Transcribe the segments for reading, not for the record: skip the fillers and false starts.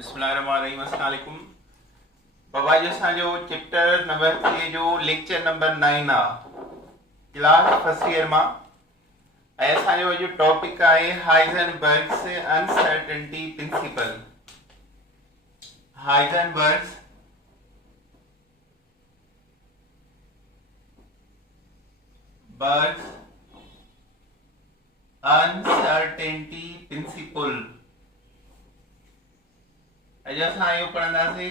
बिस्मिल्लाहिर्रहमानिर्रहीम। अस्सलाम वालेकुम। बाबा जो असांजो चैप्टर नंबर 3 जो लेक्चर नंबर 9 आहे क्लास फर्स्ट ईयर मां। ऐं असांजो जो टॉपिक आहे Heisenberg's uncertainty principle. Heisenberg's uncertainty principle. अॼु असां इहो पढ़ंदासीं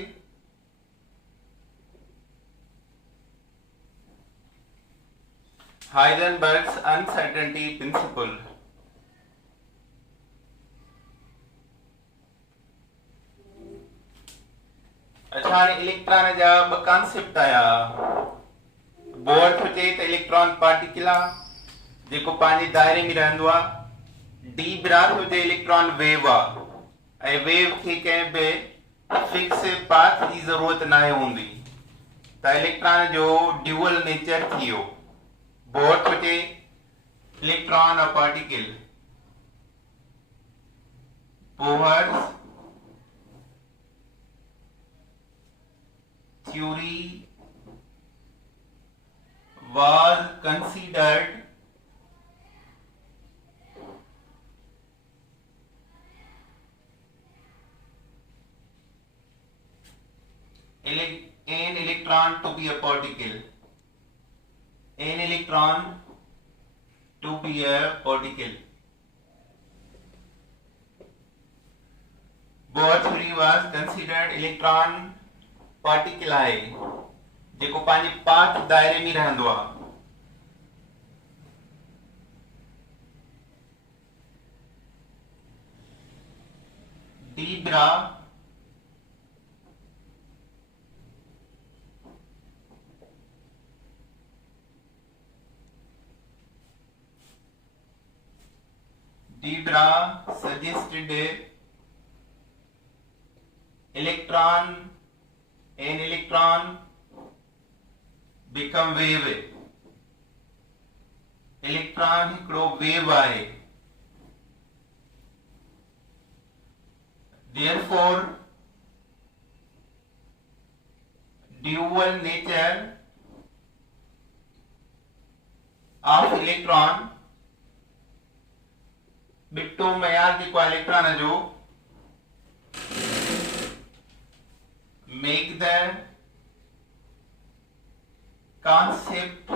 हाइज़नबर्ग्स अनसर्टेनिटी प्रिंसिपल। अच्छा, हाणे इलेक्ट्रॉन जा ॿ कॉन्सेप्ट आया। बोर थो चए त इलेक्ट्रॉन पार्टिकल आहे जेको पंहिंजे दायरे में रहंदो आहे। डी ब्रार थो चए इलेक्ट्रॉन वेव आहे ऐं वेव खे कंहिं बि फिक्स पाथ जी ज़रूरत न हूंदी। त इलेक्ट्रॉन जो ड्यूअल नेचर थी वियो। बोर थो चए electron a particle. Bohr's theory was considered an electron to be a particle. An electron to be a particle. Bohr theory was considered electron particle आहे जेको पंहिंजे पाथ दायरे में रहंदो आहे। D bra suggested an electron become wave. Electron हिकिड़ो wave आहे। Therefore, dual nature of electron Bitto मयार जेको इलेक्ट्रॉन जो make the concept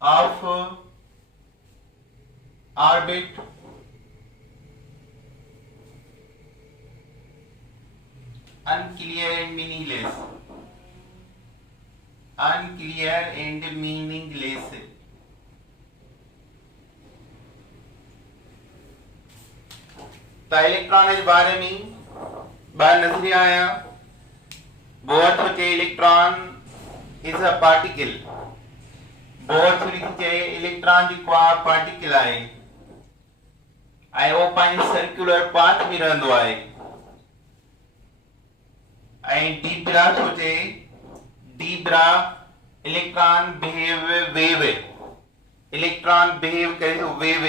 of orbit unclear and meaningless. Unclear and meaningless. तो इलेक्ट्रॉन के बारे में बार नजरिया आया। बोर थो चए electron is a particle. Bore थोरी थी चए इलेक्ट्रॉन जेको आहे पार्टिकल आहे ऐं उहो पंहिंजे सर्कुलर पाथ में रहंदो आहे। ऐं डी ब्रा थो चए डी ब्रा electron behave wave. Electron behave करे थो वेव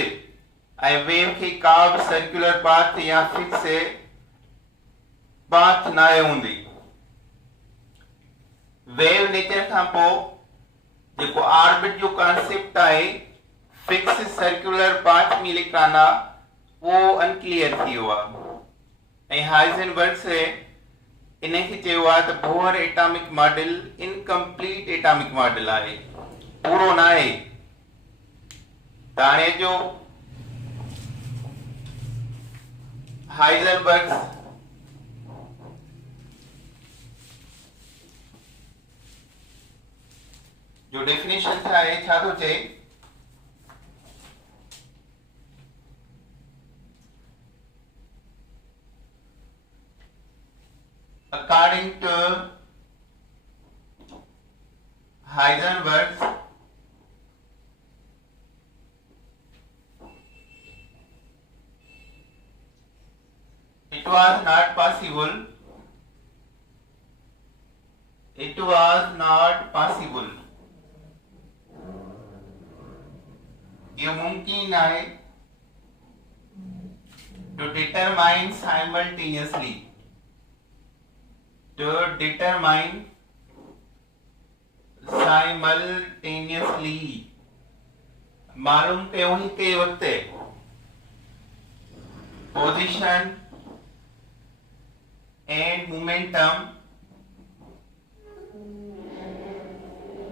ऐं वेव खे का बि सर्कुलर पाथ या फिक्स पाथ न हूंदी। वेव नेचर खां पोइ जेको ऑर्बिट जो कॉन्सेप्ट आहे फिक्स सर्कुलर पाथ में इलेक्ट्रॉन आहे उहो अनक्लियर थी वियो आहे। ऐं हाइज़नबर्ग्स इन खे चयो आहे त Bohr atomic model incomplete atomic model आहे, पूरो न आहे। त हाणे जो हाइज़नबर्ग्स जो डेफिनेशन है छा तो चए according to Heisenberg it was not possible ये मुमकिन है to determine simultaneously मालूम कयो हिक वक्त position and momentum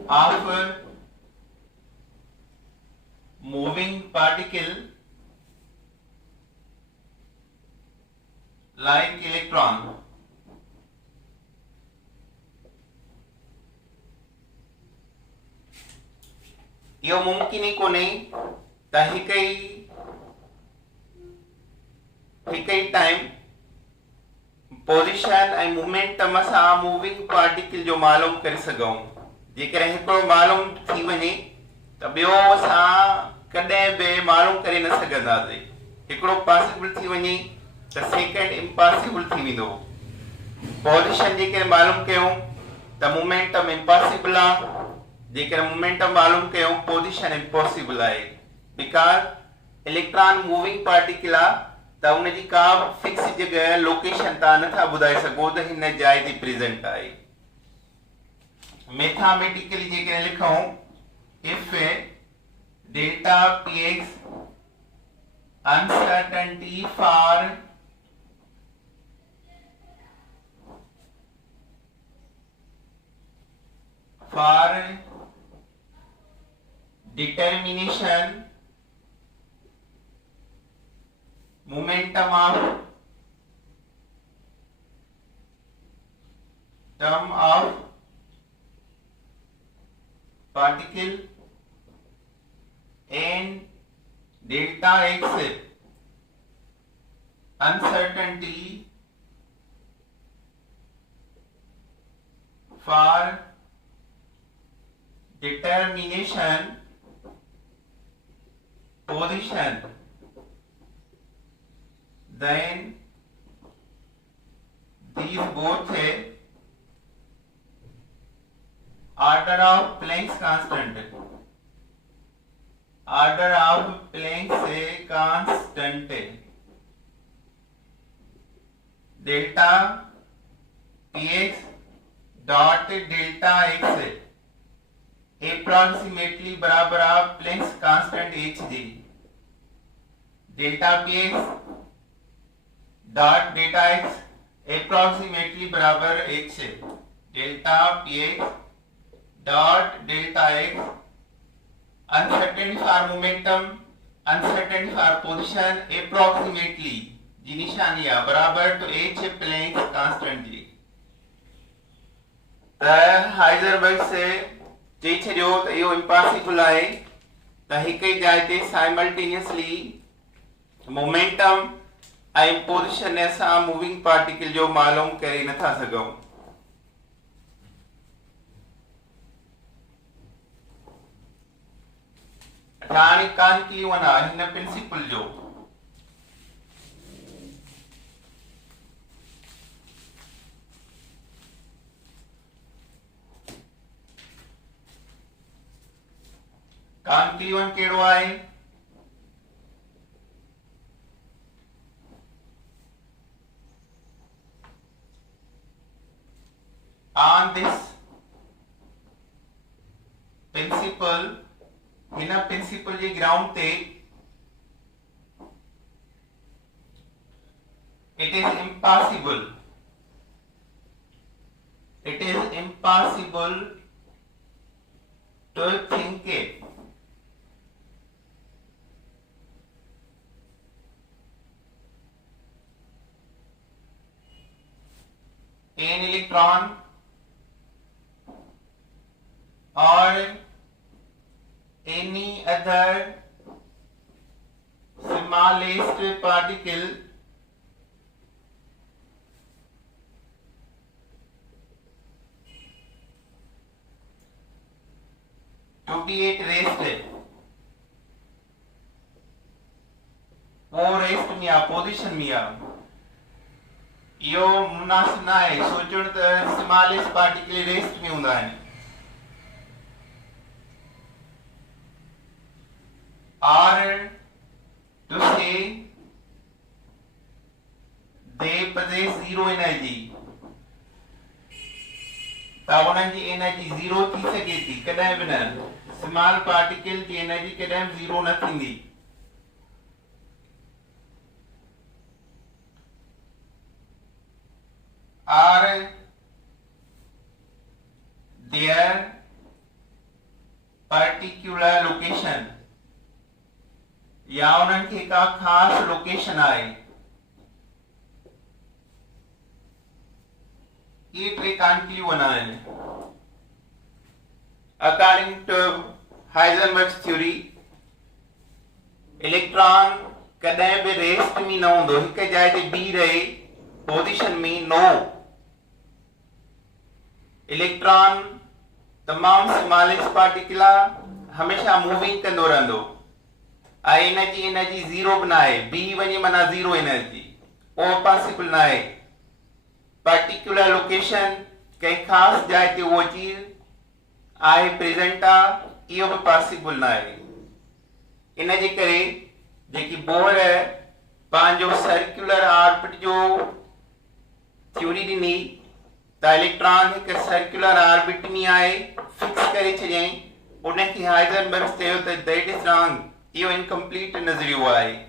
of moving particle like electron. यो मुमकिन ही कोने त हिकई टाइम पोजीशन ऐं मोमेंटम सां मूविंग पार्टिकल जो मालूम करे सघूं। जेकर हिकिड़ो मालूम थी वञे त ॿियो असां कॾहिं बि मालूम करे न सघंदासीं। हिकिड़ो पॉसिबल थी वञे त सेकेंड इम्पॉसिबल थी वेंदो। पोजीशन जेकर मालूम कयूं त मोमेंटम इम्पॉसिबल आहे, जेकर मोमेंटम मालूम कयूं पोजीशन इम्पॉसिबल आहे। बिकॉज इलेक्ट्रॉन मूविंग पार्टिकल आहे त उनजी का फिक्स जगह लोकेशन तव्हां नथा ॿुधाए सघो त हिन जाइ ते प्रेजेंट आहे। मैथमेटिकली जेकर लिखूं if delta px uncertainty for determination momentum of term of particle and delta x uncertainty for determination position, then these both order of Planck's constant, order of Planck's constant delta px dot delta x approximately बराबर of Planck's constant hg, delta px dot delta x approximately बराबर h, delta px dot delta x uncertainty for momentum, uncertainty for position approximately जी निशानी है बराबर तो h Planck's constant जी। त Heisenberg से चई छॾियो त इहो इम्पॉसिबल आहे त हिक ई जाइ ते साइमल्टेनियसली मोमेंटम ऐं पोजीशन सां मूविंग पार्टिकल जो मालूम करे नथा सघूं। हाणे कांक्लीवन आहे हिन प्रिंसिपल जो। कांक्लीवन कहिड़ो आहे? On this principle, हिन प्रिंसिपल जे ग्राउंड ते it is impossible to think an electron or any other smallest particle to be at rest, वो रेस्ट में आ, पोजीशन में आ। यो मुनासिब ना है सोचण त स्मॉलेस्ट पार्टिकल रेस्ट में हूंदा आहिनि। or to say possess zero energy त उन्हनि जी एनर्जी ज़ीरो थी सघे थी कॾहिं बि न स्मॉल पार्टिकल जी एनर्जी कॾहिं बि ज़ीरो न थींदी are their particular location या उन्हनि खे का ख़ासि लोकेशन आहे ये टे कॉन्क्लूजन आहिनि अकॉर्डिंग टू हाइजेनबर्ग्स थ्योरी इलेक्ट्रॉन कॾहिं बि रेस्ट में न हूंदो हिकु जाइ ते बीह रहे पोजीशन में नो इलेक्ट्रॉन तमाम स्मॉलेस्ट पार्टिकल हमेशा मूविंग कंदो रहंदो ऐं एनर्जी ज़ीरो बि न आहे बीह वञे माना ज़ीरो एनर्जी उहो पॉसिबल न आहे पर्टिकुलर लोकेशन कंहिं ख़ासि जाइ ते उहो चीज़ आहे प्रेज़ेंट आहे इहो बि पॉसिबल न आहे इन जे करे जेकी बोर पंहिंजो सर्कुलर ऑर्बिट जो थ्योरी ॾिनी त इलेक्ट्रॉन हिकु सर्कुलर ऑर्बिट में आहे फिक्स करे छॾियईं उनखे हाइजेनबर्ग चयो त दैट इज रॉन्ग इहो इनकम्प्लीट नज़रियो आहे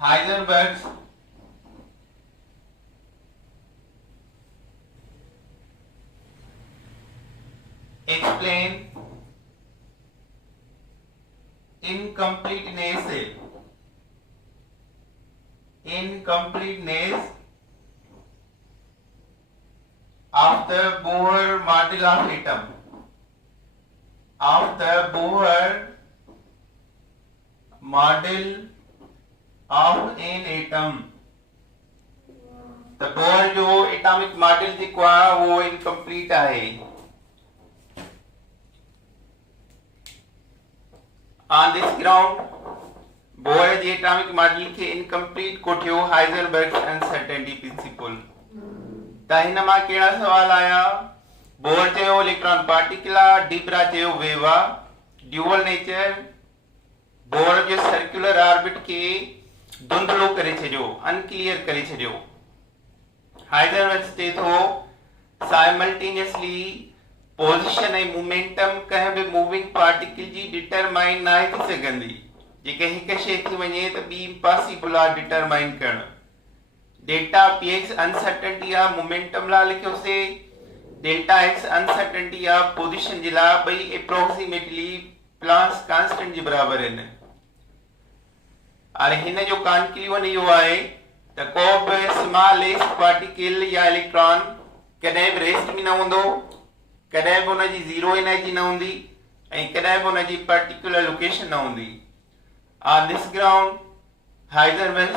Heisenberg explain incompleteness of the Bohr model of atom of the Bohr model of an atom the Bohr जो एटॉमिक मॉडल जेको आहे वो इनकम्प्लीट आहे on this ground Bohr J atomic model खे incomplete कोठियो Heisenberg uncertainty principle त हिन मां कहिड़ा सवाल आया बोर चयो इलेक्ट्रॉन पार्टिकल आहे डीब्रा चयो वेव आहे ड्यूअल नेचर बोर जो सर्कुलर ऑर्बिट के धुंधलो करे छॾियो अनक्लियर करे छॾियो हाइजेनबर्ग चए थो साइमल्टेनियसली पोजीशन ऐं मोमेंटम कंहिं बि मूविंग पार्टिकल जी डिटरमाइन न आहे थी सघंदी जेके हिकु शइ थी वञे त ॿी इम्पॉसिबल आहे डिटरमाइन करणु डेल्टा पी एक्स अनसर्टेनिटी आहे मोमेंटम लाइ लिखियोसीं डेल्टा एक्स अनसर्टेनिटी आहे पोजीशन जे लाइ ॿई एप्रोक्सीमेटली प्लांक्स कांस्टेंट जे बराबर आहिनि हाणे हिन जो कॉन्क्लूजन इहो आहे त को बि स्मॉलेस्ट पार्टिकल या इलेक्ट्रॉन कॾहिं बि रेस्ट में न हूंदो कॾहिं बि हुनजी ज़ीरो एनर्जी न हूंदी ऐं कॾहिं बि हुनजी पर्टिकुलर लोकेशन न हूंदी on this ground Heisenberg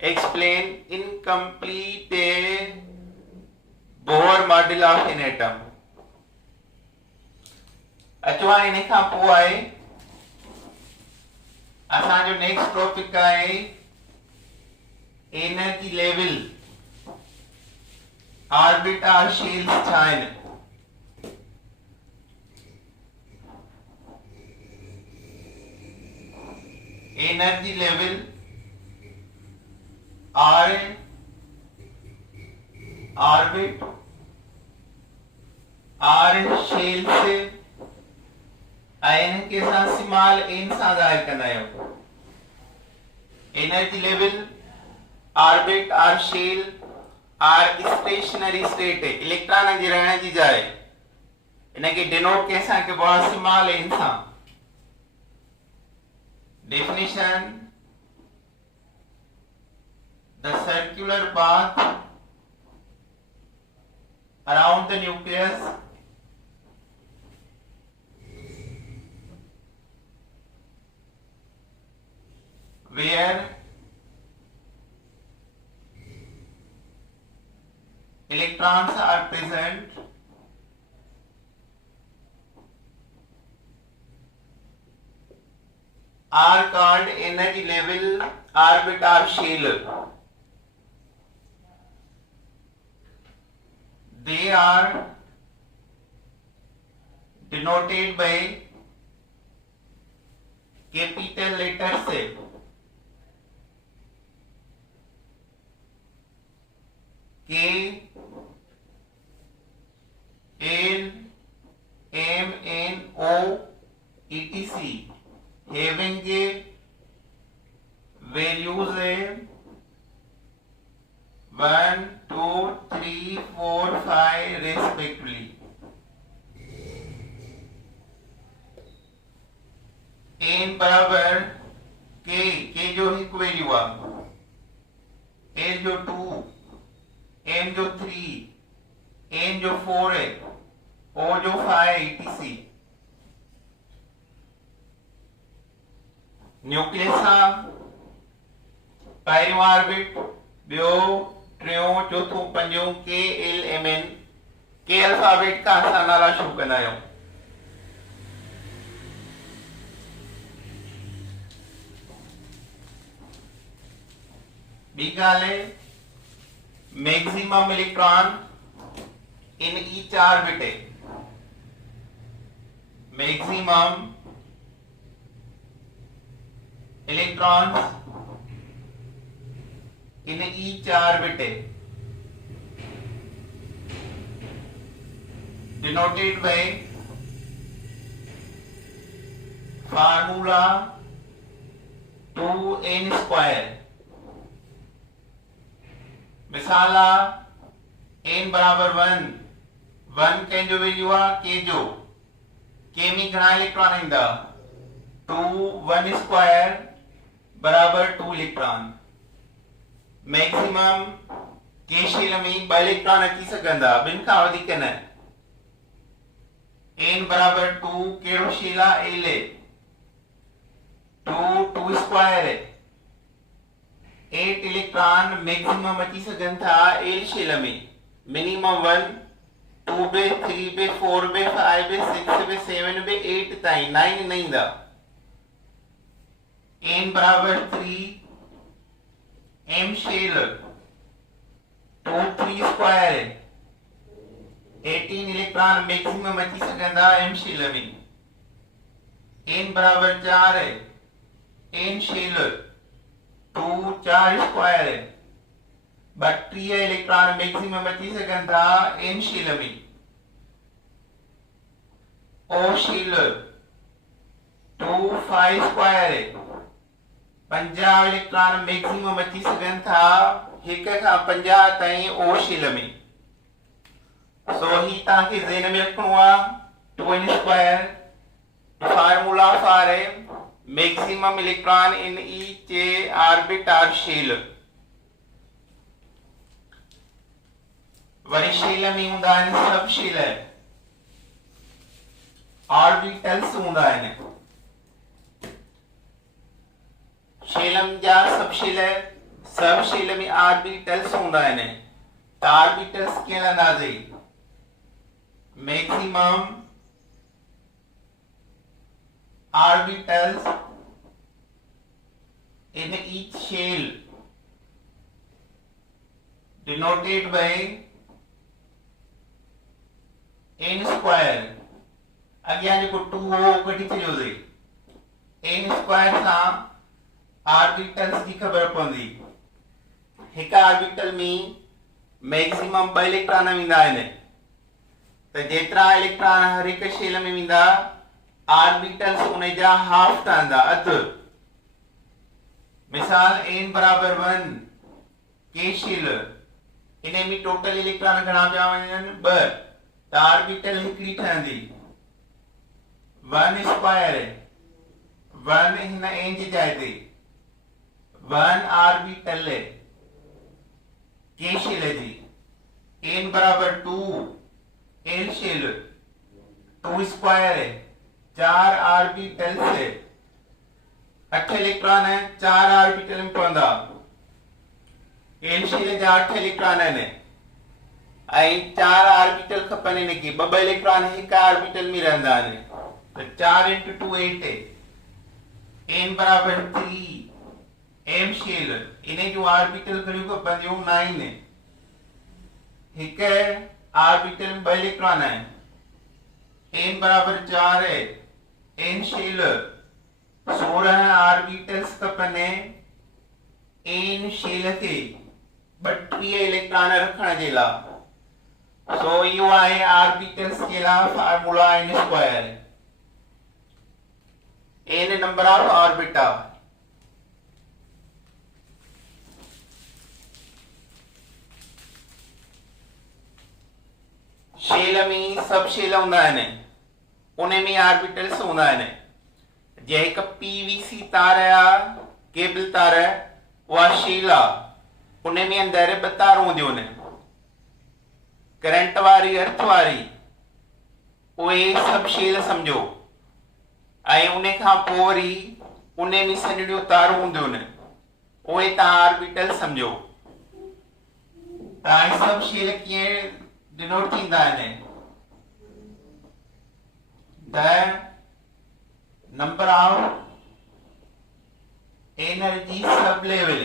explain incomplete Bohr model of an atom अचवा इन खां पोइ आहे असांजो नेक्स्ट टॉपिक आहे एनर्जी लेवल ऑर्बिटल शेल्स छा आहिनि energy level or orbit or shells n के साथ स्मॉल एन सां ज़ाहिर कंदा आहियूं energy level orbit or shell or stationary state electron जे रहण जी जाइ इनके डिनोट कैसा के बहुत स्मॉल एन सां definition the circular path around the nucleus where electrons are present are called energy level orbital shell. They are denoted by capital letter से K L M N O etc having a values है 1 2 3 4 5 respectively. n बराबर k जो एक value आ, l जो 2, m जो 3, n जो 4 है, o जो 5 etc. न्यूक्लियस सां पहिरियों ऑर्बिट, ॿियो टियों चौथों पंजों के एल एम एन के अल्फाबेट का असां नाला शुरू कंदा आहियूं। ॿी ॻाल्हि आहे maximum electron in each orbit है। Maximum electrons in each orbit denoted by formula 2n square. मिसाल n बराबर 1 के जो वैल्यू आ k जो k में घणा इलेक्ट्रॉन ईंदा 2 1 स्क्वायर बराबर 2 इलेक्ट्रॉन। मैक्सिमम के शेल में 2 इलेक्ट्रॉन अची सघंदा, ॿिनि खां वधीक न। n बराबर 2 कहिड़ो शेल आहे l है 2 2 स्क्वायर है 8 इलेक्ट्रॉन मैक्सिमम अची सघनि था l शेल में। मिनिमम 1 2 बे 3 बे 4 बे 5 बे 6 बे 7 बे 8 ताईं 9 न ईंदा। n बराबर 3 m शेल 2 3 स्क्वायर है 18 इलेक्ट्रॉन मैक्सिमम अची सघंदा m शेल में। n बराबर 4 है n शेल 2 4 स्क्वायर है 32 इलेक्ट्रॉन मैक्सिमम अची सघंदा n शेल में। o शेल 2 5 स्क्वायर है 50 इलेक्ट्रॉन मैक्सिमम अची सघनि था 1 खां 50 ताईं ओ शेल में। सो ही तव्हांखे ज़हन में रखणो आहे 2n square formula for maximum electron in each orbit और शेल। वरी शेल में हूंदा आहिनि सब शेल, ऑर्बिटल्स हूंदा आहिनि। शेलम जा सब शेल में ऑर्बिटल्स हूंदा आहिनि। त ऑर्बिटल्स कीअं लहंदासीं maximum orbitals in each shell denoted by n square. अॻियां जेको 2 हो कढी छॾियोसीं n स्क्वायर सां ऑर्बिटल्स की खबर पवंदी। हिक ऑर्बिटल में मैक्सिमम 2 इलेक्ट्रॉन वेंदा आहिनि त जेतिरा इलेक्ट्रॉन हर हिक शेल में वेंदा ऑर्बिटल्स उन जा हाफ ठहंदा अधु। मिसाल n बराबर 1 के शेल इन में टोटल इलेक्ट्रॉन घणा पिया वञनि 2 त ऑर्बिटल हिकड़ी ठहंदी 1 स्क्वायर 1 हिन n जी जाइ ते 1 ऑर्बिटल के शेल जी n बराबर 2 l शेल 2 स्क्वायर 4 ऑर्बिटल से 8 इलेक्ट्रॉन है 4 ऑर्बिटल में पवंदा। l शेल जा 8 इलेक्ट्रॉन है आई 4 ऑर्बिटल खपन इन की 2 इलेक्ट्रॉन एक ऑर्बिटल में रहंदा आहिनि तो 4 × 2 8 n बराबर 3 m शेल इन जो ऑर्बिटल घणियूं खपंदियूं 9 एक ऑर्बिटल में 2 इलेक्ट्रॉन है n बराबर 4 n शेल 16 ऑर्बिटल्स कपने एन शेल खे 32 इलेक्ट्रॉन रखण जे लाइ। सो इहो आहे ऑर्बिटल्स जे लाइ formula n square. n number of orbital. Shell में सब शेल हूंदा आहिनि, उन में ऑर्बिटल्स हूंदा आहिनि। जे हिकु पीवीसी तार आहे, केबल तार, उहा शेल आहे, उन में अंदरि ॿ तारूं हूंदियूं आहिनि, करंट वारी, अर्थ वारी, उहे सभु शेल सम्झो। ऐं उन खां पोइ वरी उन में सन्हड़ियूं तारूं हूंदियूं आहिनि, उहे तव्हां ऑर्बिटल सम्झो। तव्हां सभु शेल कीअं डिनोट थींदा आहिनि? The number of energy sub level.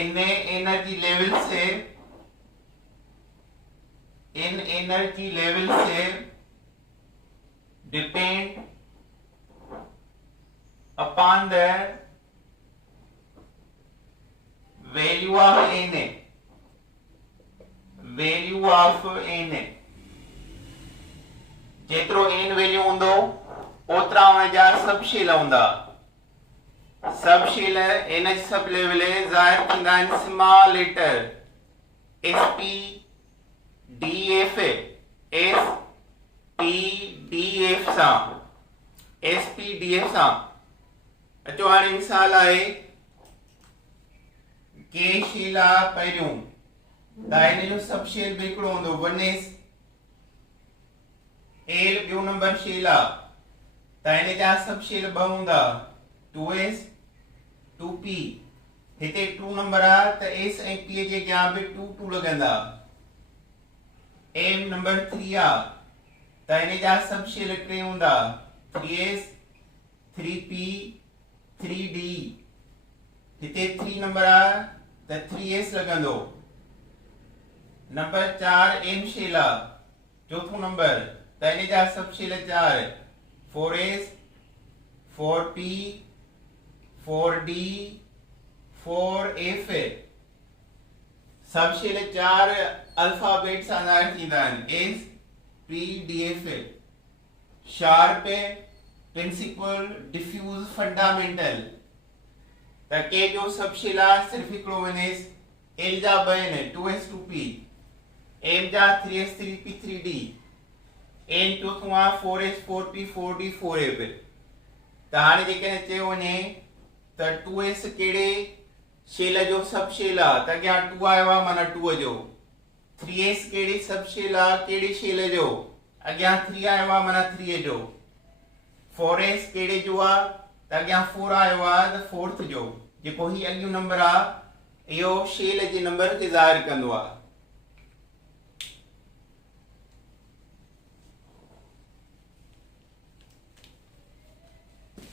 In energy level से depend upon the value of n। value of n जेतिरो n वैल्यू हूंदो ओतिरा उन जा सब शेल हूंदा। सब शेल n जी सब लेवल ज़ाहिर थींदा आहिनि स्मॉल लेटर sp df सां। sp df सां। अचो हाणे मिसाल आहे के शेल आहे पहिरियों, त हिन जो सब शेल बि हिकिड़ो हूंदो 1s एल। ॿियो नंबर शेल आहे त हिन जा सब शेल ॿ हूंदा 2s 2p। हिते 2 नंबर आहे त s ऐं p जे अॻियां बि 2 2 लॻंदा। m नंबर 3 आहे त हिन जा सब शेल 3 हूंदा 3s 3p 3d। हिते 3 नंबर आहे त 3s लॻंदो। नंबर 4 n शेल आहे, चौथो नंबर, त हिन जा सब shell 4 4s 4p 4d 4f। सब शेल 4 अल्फाबेट सां ज़ाहिर थींदा आहिनि s p df। Sharp, principal, diffuse, fundamental. त के जो सब शेल आहे सिर्फ हिकिड़ो 1s, l जा 2 आहिनि 2s 2p, m जा 3s 3p 3d, n चौथों आहे 4s 4p 4d 4f। त हाणे जेकॾहिं चयो वञे त 2s कहिड़े शेल जो सब शेल आहे त अॻियां 2 आयो आहे माना 2 जो। 3s कहिड़ी सब शेल आहे कहिड़े शेल जो, अॻियां 3 आयो आहे माना 3 जो। 4s कहिड़े जो आहे त अॻियां 4 आयो आहे त 4th जो। जेको ही अॻियो नंबर आहे इहो शेल जे नंबर खे ज़ाहिर कंदो आहे।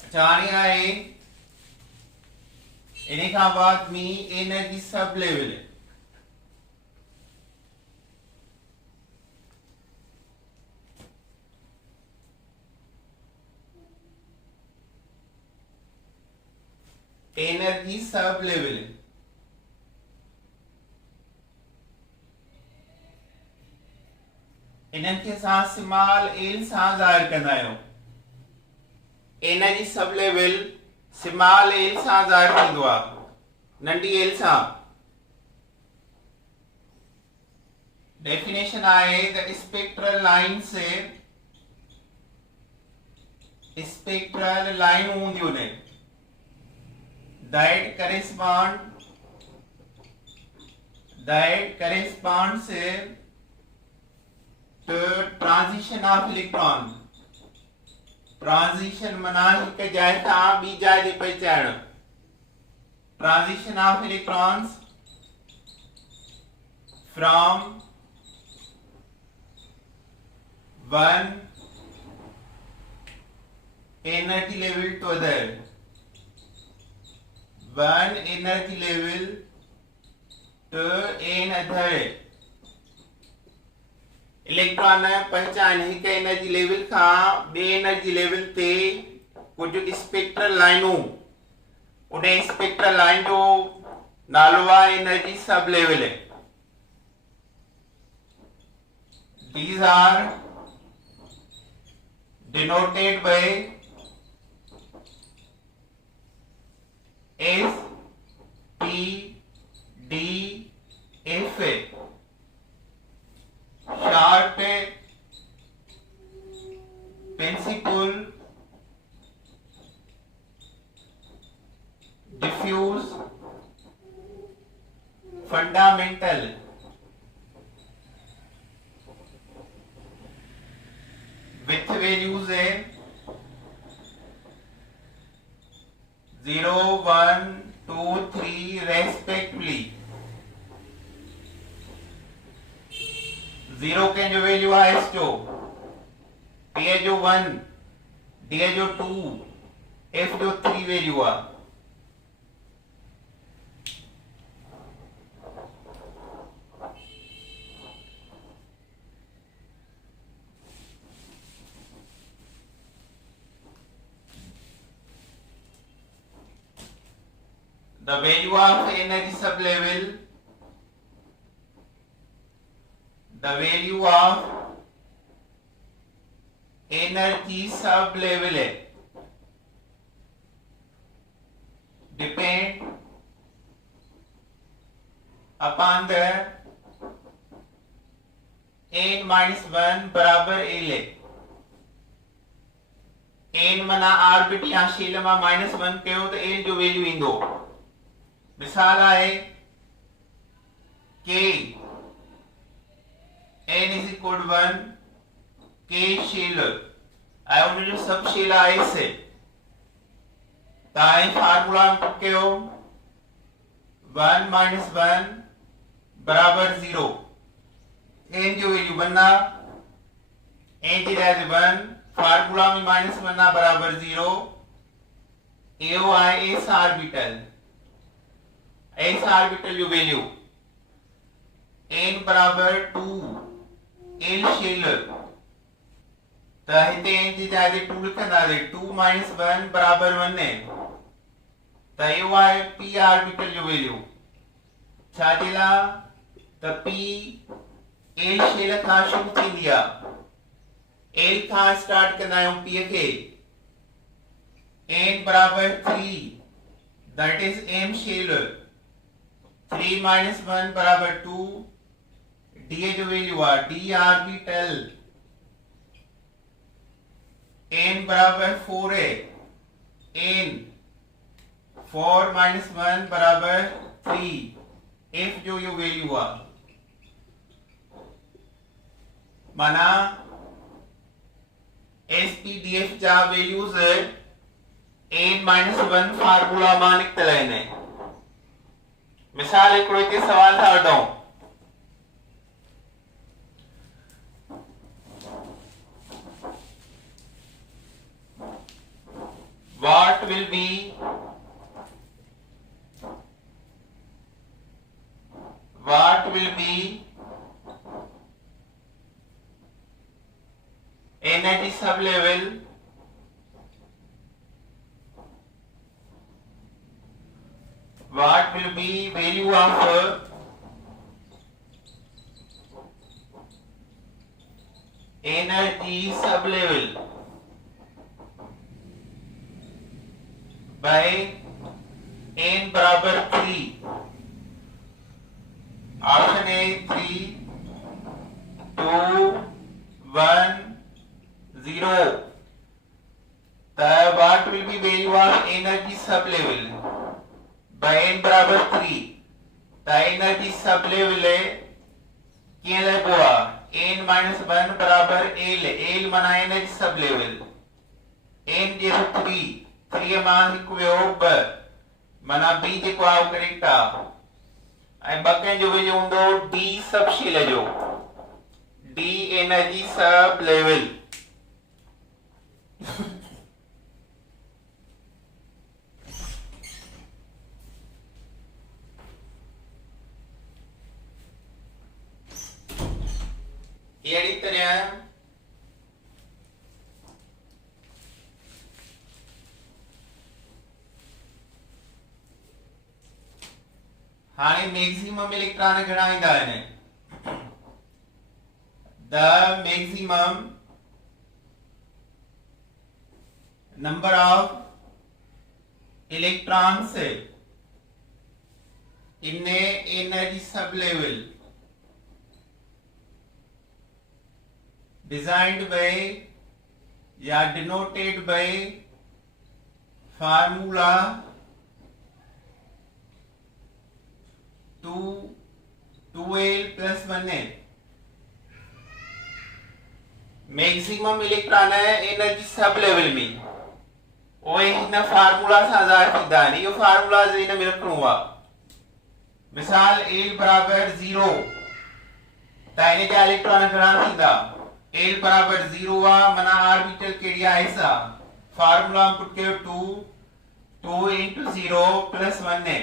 अच्छा हाणे आहे इन खां बाद में energy sub level. Energy sub level इनखे असां स्मॉल l सां ज़ाहिर कंदा आहियूं। Energy sub level small l सां ज़ाहिर थींदो आहे, नंढी l सां। डेफिनेशन आहे त स्पेक्ट्रल लाइन से स्पेक्ट्रल लाइन हूंदियूं आहिनि that corresponds to transition of electron। Transition माना हिक जाइ खां ॿी जाइ ते पहुचाइण। Transition of electrons from one energy level to other। one energy level to another electron पहचान हिक एनर्जी लेवल का बे एनर्जी लेवल ते कुछ स्पेक्ट्रल लाइनों उन्हें स्पेक्ट्रल लाइन जो नालो आहे एनर्जी सब लेवल है. These are denoted by S, P, D, F. Short principal, diffuse, fundamental. With values है 0, 1, 2, 3 respectively. 0 के जो वैल्यू है एस जो पी है जो 1 डी है जो 2 एफ जो 3 वैल्यू है. The value of energy sublevel, the value of energy sublevel depend upon the n minus 1 बराबर l है. n मना आर्बिट या शील में -1 कयो तो l जो वैल्यू इंदो. मिसाल है के n इज इक्वल 1 के शेल आई उन्हें जो सब शेल आए से ताई फार्मूला में के हो 1 माइनस 1 बराबर 0. n जो वैल्यू बनना n की जगह 1 फार्मूला में माइनस बनना बराबर 0. एओ आई एस ऑर्बिटल एस ऑर्बिटल जो वैल्यू n बराबर 2 l शेल तहिते n की जगह 2 लिखना दे 2 माइनस 1 बराबर 1 है तयो है p ऑर्बिटल जो वैल्यू छादिला त p l शेल का शुरू थी दिया l का स्टार्ट करना है p के n बराबर 3 that is m shell 3 minus 1 बराबर 2 डी जो वैल्यू आ डी ऑर्बिटल n बराबर 4 है n 4 माइनस 1 बराबर 3 f जो ये वैल्यू आ माना SPDF जा वैल्यूज n माइनस 1 फार्मूला मान निकतलाइन है. मिसाल हिकिड़ो हिते सवाल था वठूं what will be energy sublevel what will be value of energy sublevel by n बराबर 3. Option A 3 2 1 0. The what will be value of energy sublevel by n बराबर 3. The energy sublevel है क्या लगवा n माइनस 1 बराबर l मना energy सबलेवल n जेको 3 मान हिकु वियो ब मना b जेको आहे करेक्ट आहे ऐं बके जो वैल्यू हूंदो d सब शील जो d एनर्जी सब लेवल अहिड़ी हाणे मैक्सिमम इलेक्ट्रॉन घणा ईंदा आहिनि the maximum number of electrons in a energy sublevel designed by या denoted by formula 2L plus 1 maximum electron है एनर्जी सब लेवल में वही न फार्मूला से आजार की दानी यो फार्मूला से इन में रखूंगा मिसाल L बराबर 0 ताइने क्या इलेक्ट्रॉन घणा थींदा L बराबर 0 वा मना ऑर्बिटल केड़ी आहे ऐसा फार्मूला पुट कयो 2 into 0 plus 1 है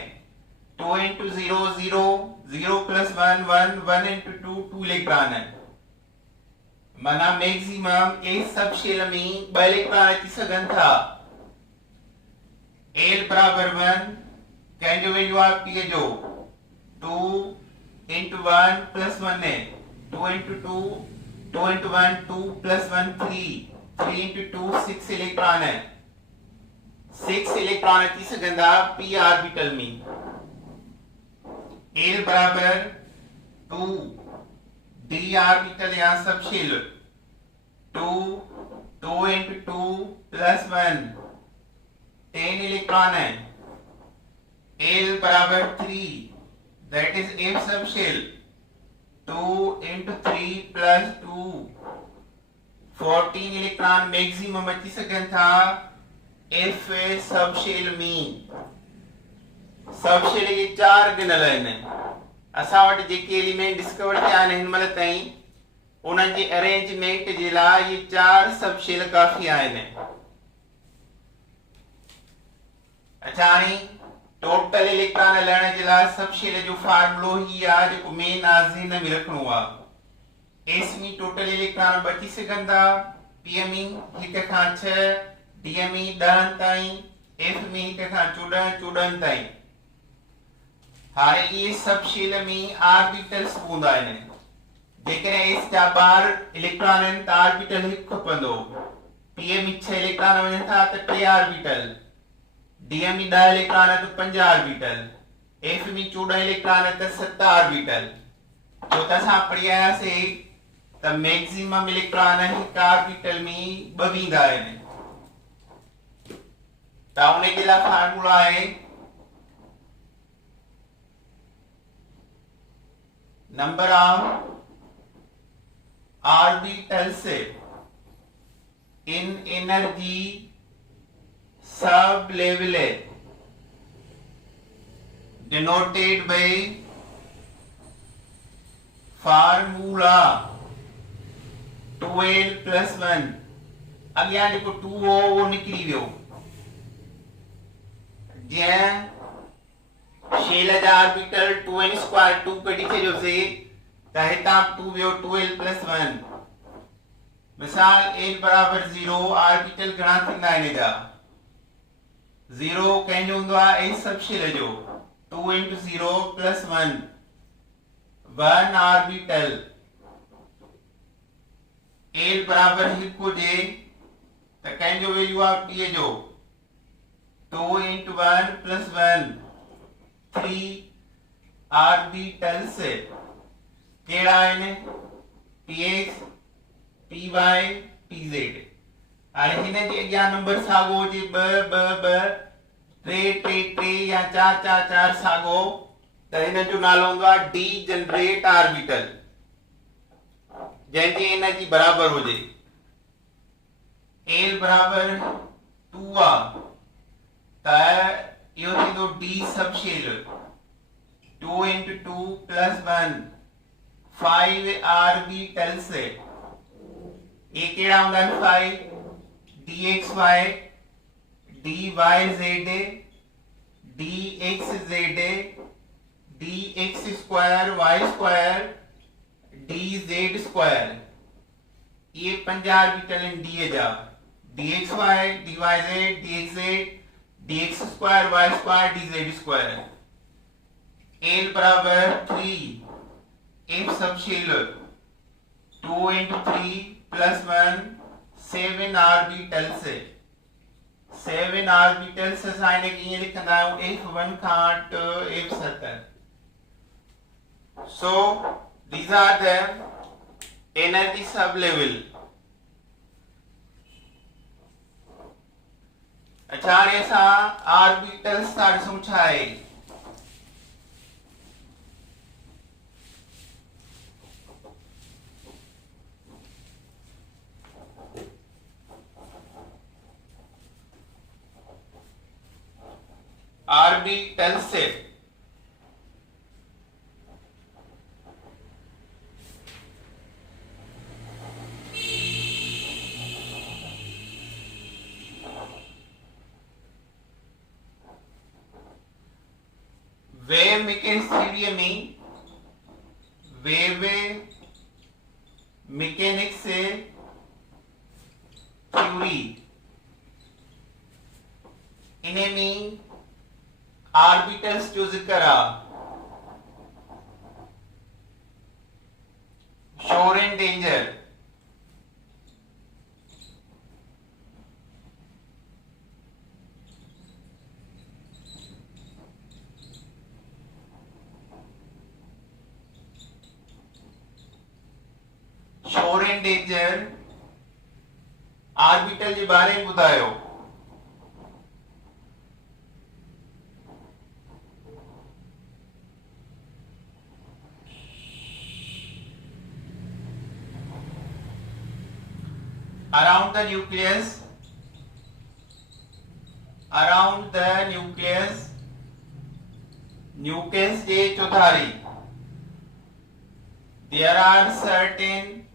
2 into 0 0 0 plus 1 1 1 into 2 2 इलेक्ट्रॉन है मना मैक्सिमम ए सब शेल में 2 इलेक्ट्रॉन अची सघन था L बराबर 1 कंहिंजो वैल्यू आहे P जो 2 into 1 plus 1 है 2 into 2 2 into 1 2 plus 1 3 3 into 2 6 electron है 6 इलेक्ट्रॉन अची सघंदा P ऑर्बिटल में L बराबर 2 D ऑर्बिटल या sub shell 2 2 into 2 plus 1 10 electron है L बराबर 3 that is F sub shell 2 into 3 plus 2 14 electron maximum अची सघन था F सब शेल में सब शेल के 4 गिनल आहिनि असां वटि जेके एलिमेंट डिस्कवर थिया आहिनि हिन महिल ताईं उन्हनि जी अरेंजमेंट जे लाइ ये 4 सब शेल काफ़ी आहिनि अच्छा हाणे टोटल इलेक्ट्रॉन लहण जे लाइ सब शेल जो फार्मूलो ही आहे जेको मेन आहे ज़हन में रखणो आहे एस में टोटल इलेक्ट्रॉन बची सघनि था पी में 1 खां 6 डी में 10 ताईं एफ में 1 खां 14 ताईं हाणे ये सब शेल में ऑर्बिटल्स हूंदा आहिनि जेकॾहिं एस जा 12 इलेक्ट्रॉन आहिनि त ऑर्बिटल 1 खपंदो पी में 6 इलेक्ट्रॉन वञनि था त 3 ऑर्बिटल डी में 10 इलेक्ट्रॉन है तो 5 ऑर्बिटल एफ में 14 इलेक्ट्रॉन है तो 7 ऑर्बिटल जो तसा पढ़िया से त मैक्सिमम इलेक्ट्रॉन है एक ऑर्बिटल में बवींदा आहिनि त उन जे लाइ फार्मूला है number of orbitals in energy sub level denoted by formula 2L plus 1 अॻियां जेको 2 हो वो निकिरी वियो जीअं शेल जा ऑर्बिटल 2n स्क्वायर 2 कढी छॾियोसीं त हितां 2 वियो 2L plus 1 मिसाल L बराबर 0 ऑर्बिटल घणा थींदा आहिनि जा 0 कंहिंजो हूंदो आहे ए सब शेल जो 2 into 0 plus 1 1 ऑर्बिटल L बराबर 1 हुजे त कंहिंजो वैल्यू आहे P जो 2 into 1 plus 1 3 ऑर्बिटल्स कहिड़ा आहिनि px py pz हाणे हिन जे अॻियां नंबर साॻो हुजे 2 2 2 3 3 3 या 4 4 4 साॻो त हिन जो नालो हूंदो आहे डी जनरेट ऑर्बिटल जंहिंजी एनर्जी बराबर हुजे L बराबर 2 आहे त इहो थींदो डी सब शेल 2 into 2 plus 1 5 ऑर्बिटल्स ये कहिड़ा हूंदा आहिनि 5 dxy dyz dxz dx square y square dz square ये 5 ऑर्बिटल इन d जा dxy dyz dxz dx square y square dz square L बराबर 3 if subscalar 2 into 3 plus 1 7 orbital से 7 orbital से sign की लिखना है F1 खाट F7. So these are the energy sublevel. अच्छा ऐसा ऑर्बिटल स्टार समझाए ऑर्बिटल से वेव मैकेनिक्स थ्योरी में वेव मैकेनिक्स से थ्योरी इन्हें में ऑर्बिटल्स चूज करा Schrödinger Schrödinger orbital जे बारे में ॿुधायो around the nucleus J चौधारी there are certain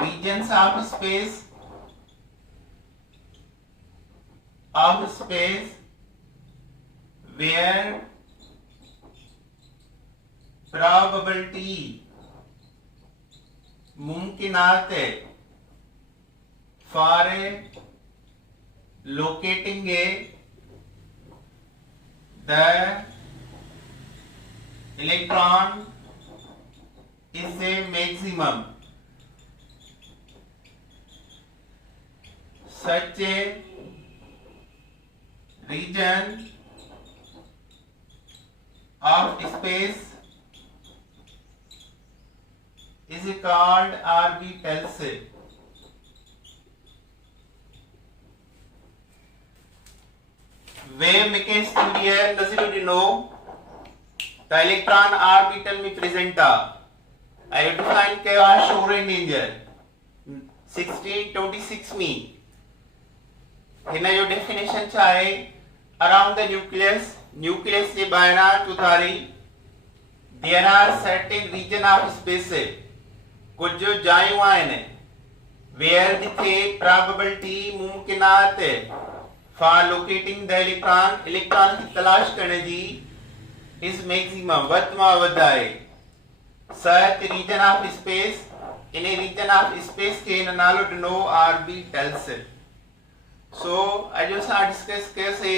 regions of space where probability मुमकिनात for locating the electron is a maximum. Such a region of space is called orbitals. Wave mechanics theory है necessary to know the electron orbital में present था. I have defined क्या sure and danger 1626 में हिना जो definition चाहे around the nucleus के बायना चुथारी there are certain region of space कुछ जो जायूं आए where the probability मुमकिनात for locating the electron की तलाश करने जी is maximum वत्मा वधाए such region of space in a region of space के नालो to know orbitals. So I just discuss कैसे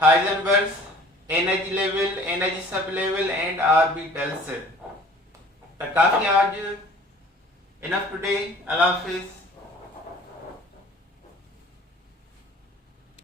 Heisenberg's energy level, energy sublevel and orbitals. तो काफी आज enough today. Allah Hafiz.